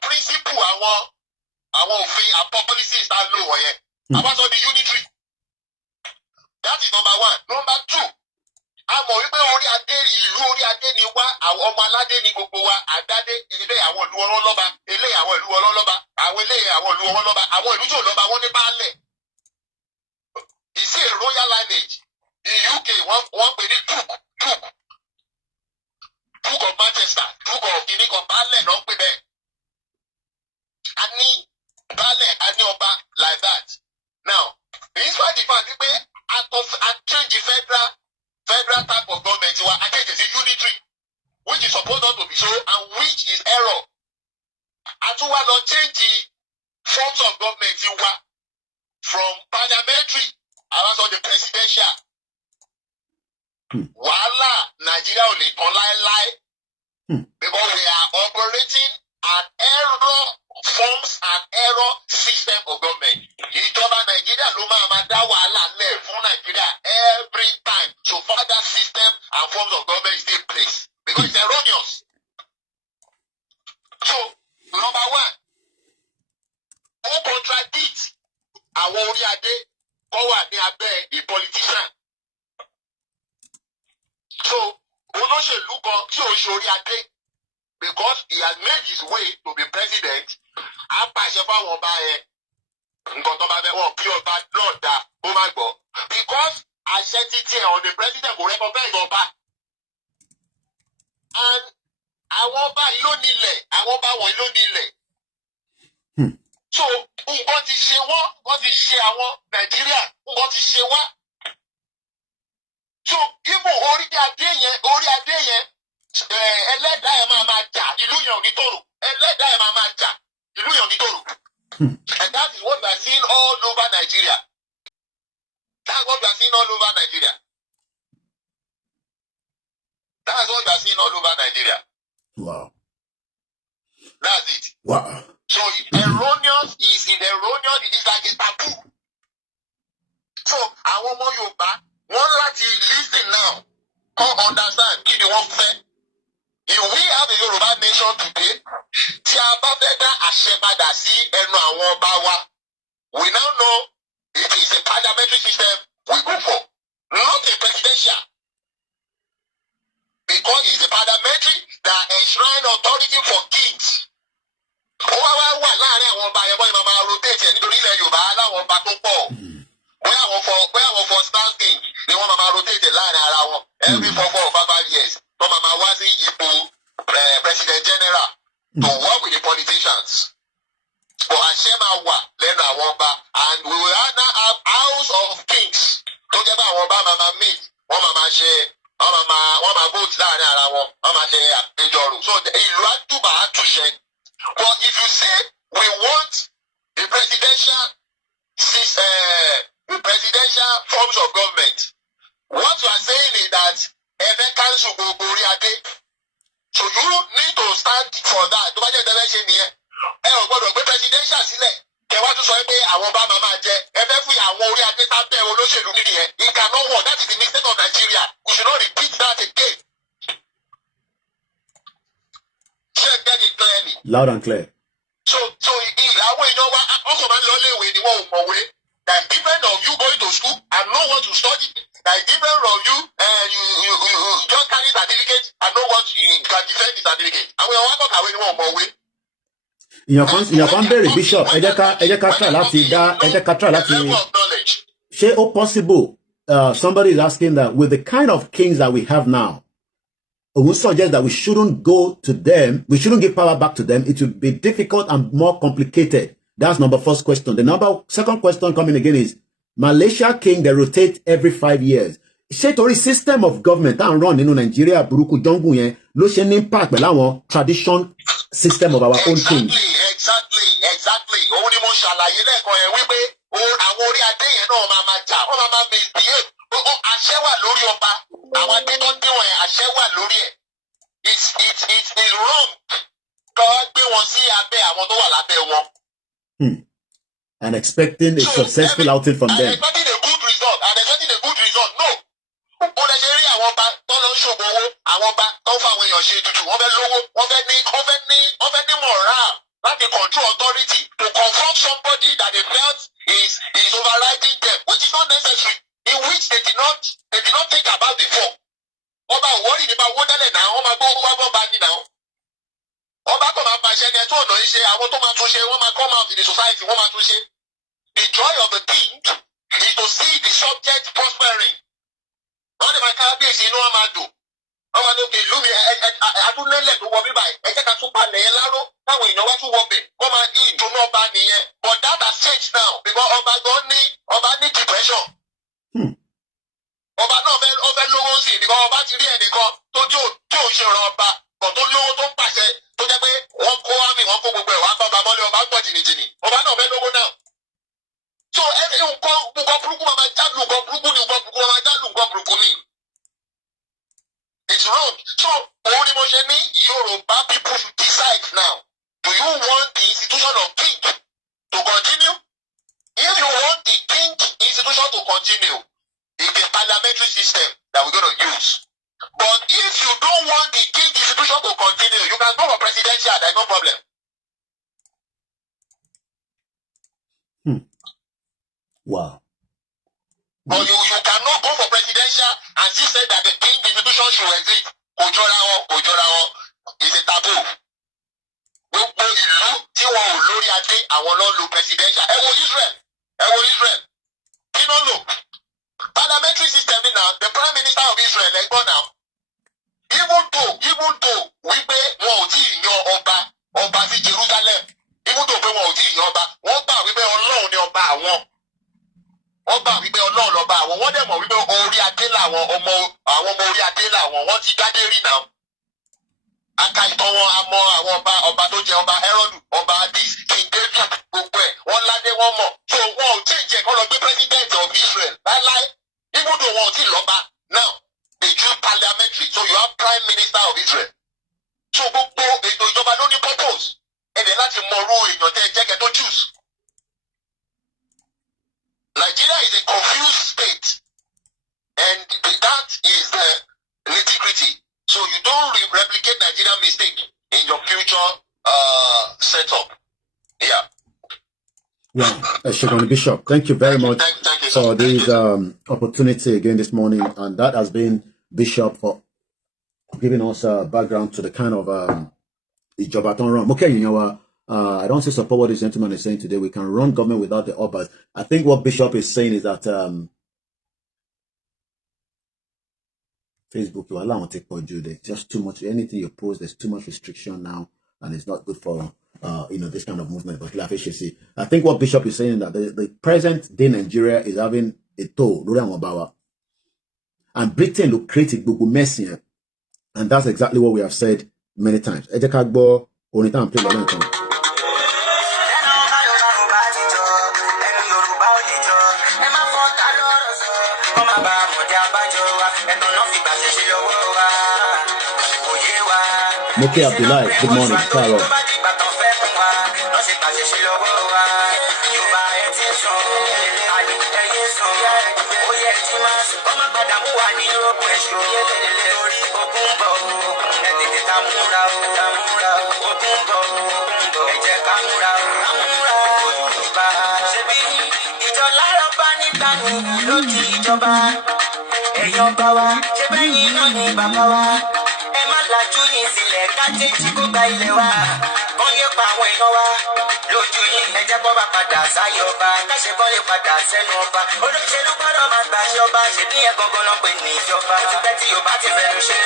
principle àwọn òfin and policies tá a lò wọ̀nyẹn. Àwa sọ the unitary. That is number 1. Number 2, a mọ̀ wípé ìlú orí adé ni wá, àwọn ọmọ aládé ni gbogbo wa, àdádé, ilé àwọn ìlú ọlọ́lọ́ba, ilé àwọn ìlú ọlọ́lọ́ba, àwọn ilé àwọn ìlú ọlọ́ba, àwọn ìlú tí ò lọ́ba wọ́n ní baálẹ̀. It's a royal lineage. In UK, wọ́n pè ní Duke of Manchester, Duke of Kinikan, baálẹ̀ náà ń pè bẹ́ẹ̀. A ní baálẹ̀, a ní ọba like that. Now, in spite of the fact pé a change the federal type of government wa, a change the unitary, which is supposed not to be so, and which is error. A tún wá lọ change the forms of government wa from parliamentary, àwọn sọ the presidential. Wàhálà Nigeria ò lè tán láéláé. Because we are operating an error forms and error system of government. Ìjọba Nigeria ló máa dá wàhálà lẹ̀ fún Nigeria every time. So far that system and forms of government is in place. Because it's erroneous. So, number 1, ó contradict àwọn orí adé kọ́ wà ní abẹ́ the politician. So, olóṣèlú kan tí ò ṣe orí adé, because he has made his way to be president, á pàṣẹ fáwọn ọba yẹn nǹkan tó bá fẹ́ wọ́n kí ọba náà dá bó má gbọ́. Because àṣẹ títí ẹ̀ on the president kò recognize ọba. And àwọn ọba yìí ló nílẹ̀, àwọn ọba wọ̀nyí ló nílẹ̀. So nǹkan ti ṣe wọ́n, nǹkan ti ṣe àwọn Nàìjíríà, nǹkan ti ṣe wá. So even orí adé yẹn ẹlẹ́dàá ẹ̀ máa jà, ìlú yẹn ò ní tòrò. Ẹlẹ́dàá ẹ̀ máa jà, ìlú yẹn ò ní tòrò. And that is what we are seeing all over Nigeria. That's what we are seeing all over Nigeria. That's what we are seeing all over Nigeria. Wow. That's it. Wow. So erroneous is like a taboo. So àwọn ọmọ Yorùbá wọ́n láti listen now, come understand kí ni wọ́n fẹ́. If we have a Yoruba nation today, tí a bá fẹ́ dá àṣẹ padà sí ẹnu àwọn ọba wa, we now know it is a parliamentary system we go for, not a presidential. Because it is a parliamentary that enshrine authority for kings. Ó wá láàrin àwọn ọba yẹn bọ́ ìmọ̀ máa rotate ẹ̀ nítorí ilẹ̀ Yorùbá láwọn ọba tó pọ̀. Bóyá àwọn for star king ni wọ́n máa rotate láàrin ara wọn every 4 or 5 years. Wọ́n máa wá sí ipò president general to work with the politicians. But àṣẹ máa wà lẹ́nu àwọn ọba, and we will now have house of kings. Tó jẹ́ pé àwọn ọba máa meet, wọ́n máa ṣe, wọ́n máa vote láàrin ara wọn, wọ́n máa ṣe àpéjọrò. So ìlú àtúbà àtúnṣe. But if you say we want the presidential forms of government, what you are saying is that ẹ̀fẹ̀ council gbogbo orí adé. So you need to stand for that. Tó bá jẹ́ ìtẹ́fẹ́ ṣe nìyẹn. Ẹ ò gbọ́dọ̀ gbé presidential sílẹ̀. Kẹwàá tún sọ pé àwọn ọba máa jẹ. Ẹ fẹ́ fún àwọn orí adé sábẹ́ olóṣèlú nìyẹn. It cannot work. That is the mistake of Nigeria. We should not repeat that again. Check that it clearly. Loud and clear. So àwọn èèyàn wa also máa ń lọ léèwé ni wọ́n ò mọ̀wé. There is different of you going to school and know what to study. There is different of you you just carry certificate and know what you can defend the certificate. Àwọn èèyàn wa kọ̀ kàwé ni wọ́n ò mọ̀wé. Ìyàn kan bẹ̀rẹ̀ bishop ẹ jẹ́ ká try láti ṣé ó possible somebody is asking that with the kind of kings that we have now, Ohun suggests that we shouldn't go to them, we shouldn't give power back to them. It would be difficult and more complicated. That's number first question. The second question coming again is Malaysia king, they rotate every 5 years. Ṣé torí system of government and run nínú Nigeria burúkú jungle yẹn ló ṣe ní impact pẹ̀lú àwọn tradition system of our own king. Exactly. ṣàlàyé lẹ́ẹ̀kan yẹn wípé àwọn orí adé yẹn náà máa jà wọ́n máa misbehave àṣẹ wà lórí ọba àwọn adé tó ń dé wọn yẹn àṣẹ wà lórí ẹ̀ it's wrong kọ́ gbé wọn sí abẹ́ àwọn tó wà lábẹ́ wọn. And expecting a successful outing from them. Expecting a good result. No. Ó lè ṣe rí àwọn ọba tó lọ ń ṣògo owó, àwọn ọba tó ń fa àwọn èèyàn ṣe tutù, wọ́n fẹ́ lówó, wọ́n fẹ́ ní moral láti control authority to confront somebody that they felt is overriding them, which is not necessary, in which they did not think about before. Ọba òwòrì nípa owó tẹ́lẹ̀ náà, wọ́n máa gbọ́ owó wá bọ́ bá ní náà. Ọba kan máa bàṣẹ ní ẹtú ọ̀nà iṣẹ́ àwọn tó máa tún ṣe wọ́n máa come out in the society wọ́n máa tún ṣe. The joy of the king is to see the subject prospering. Wọ́n lè máa kábíyèsí inú wọn máa dùn. Wọ́n máa ní òkè ìlú mi adúlélẹ̀ tó wọ bíbá ẹ̀ jẹ́ ká tún palẹ̀ yẹn láró táwọn èèyàn wá tún wọ bẹ̀ wọ́n máa ní ìdùnnú ọba nìyẹn. But that has changed now because ọba ní depression. Ọba náà fẹ́ lówó sí i because ọba ti rí ẹnìkan tó tí ò ṣe ràn ọba bọ̀ tó lówó tó ń pàṣẹ tó jẹ́ pé wọ́n kó àmì wọ́n kó gbogbo ẹ̀ wá bá mọ́lẹ̀ ọba gbọ̀ jìnnìjìnnì ọba náà fẹ́ lówó náà. So nǹkan burúkú máa jálù nǹkan burúkú ni nǹkan burúkú máa jálù nǹkan burúkú ni. It's wrong. So òun ni mo ṣe ní Yorùbá people should decide now. Do you want the institution of king to continue? If you want the king institution to continue, it's the parliamentary system that we're going to use. But if you don't want the king institution to continue, you can go for presidential, there's no problem. Wow. But you cannot go for presidential and still say that the king institution should exist. Ojora is a taboo. Gbogbo ìlú tí wọn ò lórí adé àwọn ló lu presidential. Ẹ wo Israel. Kí ló lò? Parliamentary system ni now, the prime minister of Israel ẹ gbọ́ now. Even though wípé wọn ò tí ì yan ọba sí Jerusalem. Even though pé wọn ò tí ì yan ọba, wọ́n gbà wípé Ọlọ́run ni ọba àwọn. Wọ́n gbà wípé Ọlọ́run lọ́ba àwọn. Wọ́n dẹ̀ mọ̀ wípé orí adé làwọn ọmọ orí adé làwọn. Wọ́n ti dádé rí náà. Aka ìtàn wọn a mọ àwọn ọba tó jẹ ọba Herod, ọba Adis, King David, gbogbo ẹ̀. Wọ́n ládé wọ́n mọ̀. So wọn ò change ẹ̀ kọ́ lọ gbé president of Israel. Láíláí. Even though wọn ò tí ì lọ́ba. Now, they choose parliamentary. So you have prime minister of Israel. So gbogbo ètò ìjọba ló ní purpose. Ẹ̀dẹ̀ láti mọ orú èèyàn tẹ́ ẹ jẹ́ kẹ́ tó choose. Nigeria is a confused state, and that is the nitty-gritty. So you don't replicate Nigerian mistake in your future setup. Yeah. Yeah, Shegun Bishop, thank you very much for this opportunity again this morning, and that has been Bishop for giving us a background to the kind of Ijoba ton run. Okay, you know, I don't support what this gentleman is saying today. We can run government without the Obas. I think what Bishop is saying is that Facebook, you allow take for you. There's just too much. Anything you post, there's too much restriction now, and it's not good for this kind of movement. But I think what Bishop is saying is that the present day Nigeria is having a toll, and Britain look created Google messy, and that's exactly what we have said many times. Ejekagbo, only time play the Moke Abdullahi, good morning, Carol. lajú yín sílẹ̀ kájí tí kò gba ilé wa kán yé pa àwọn èèyàn wa lójú yín ẹ jẹ́ kó bá padà sáyé ọba káṣe kán lè padà sẹ́nu ọba olóṣèlú gbọ́dọ̀ máa gbàṣẹ ọba ṣe bí ẹ gangan lọ pé ní ìjọba tipẹ́ tí yorùbá ti fẹnu ṣe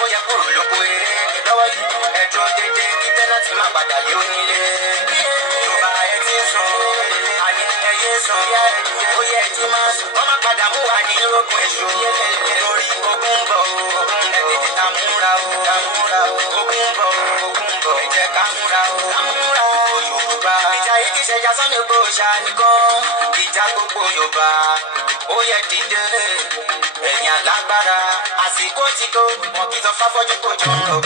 ó yẹ kúrò lóko eré lọ́wọ́ yìí ẹjọ́ dédé kí tẹ́nàtì máa padà lé onílé yorùbá ẹ ti sùn àní ẹ yé sùn ó yẹ ẹ ti máa sùn wọ́n máa padà mú wa ní ogun èṣù nítorí ogun bọ̀ ẹ tètè ta múra ogun bọ̀ ẹ jẹ́ ká múra yorùbá ìjà yìí ti ẹ̀ṣẹ̀jà sọ́nà epo ṣàníkan ìjà gbogbo Yorùbá ó yẹ dìde ẹ̀yìn alágbára àsìkò ti tó wọn kì í sọ fáfọ́jú kò jọ ń rọ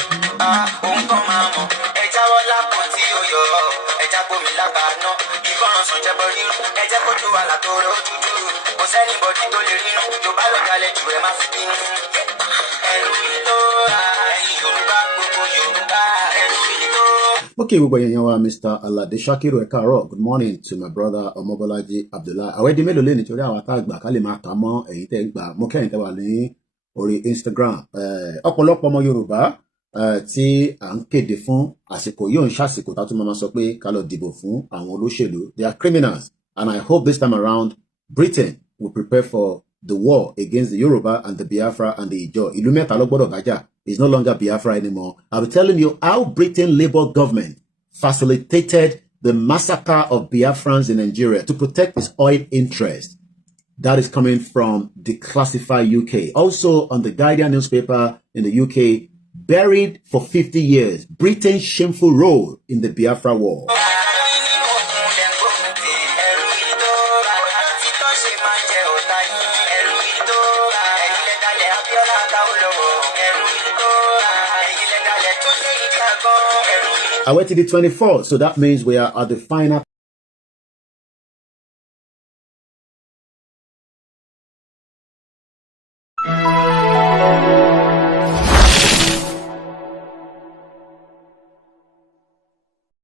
ohun kan máa mọ̀ ẹja wọ́n lápò tí ó yọ ẹja gbomi lágbàáná ìgbọràn sàn jẹ́bọ rírun ẹjẹ́ kó tó wà látòrò dúdú kò sẹ́ni bọ́dí tó lè rírun Yorùbá ló dalẹ̀ jù ẹ má fi bínú. ẹ̀rù mi ló Yorùbá gbogbo Yorùbá ẹ̀rù mi ló. Okay, gbogbo èèyàn wa Mr. Alade Shakiru ẹ káàárọ̀. Good morning to my brother Omobolaji Abdullahi. Àwọn ẹdín mélòó lé nítorí àwọn àtàgbà ká lè máa kà mọ́ ẹ̀yin tẹ́ ń gbà mọ́ kẹ́yìn tẹ́ wà ní orí Instagram. Ọ̀pọ̀lọpọ̀ ọmọ Yorùbá tí à ń kéde fún àsìkò yóò ń ṣàsìkò tá tún máa sọ pé ká lọ dìbò fún àwọn olóṣèlú. They are criminals, and I hope this time around Britain will prepare for the war against the Yoruba and the Biafra and the Ijaw. Ìlú mẹ́ta ló gbọ́dọ̀ bájà. It's no longer Biafra anymore. I'll be telling you how Britain Labour government facilitated the massacre of Biafrans in Nigeria to protect its oil interest. That is coming from Declassify UK. Also on the Guardian newspaper in the UK, buried for 50 years, Britain's shameful role in the Biafra war. I went to the 24th, so that means we are at the final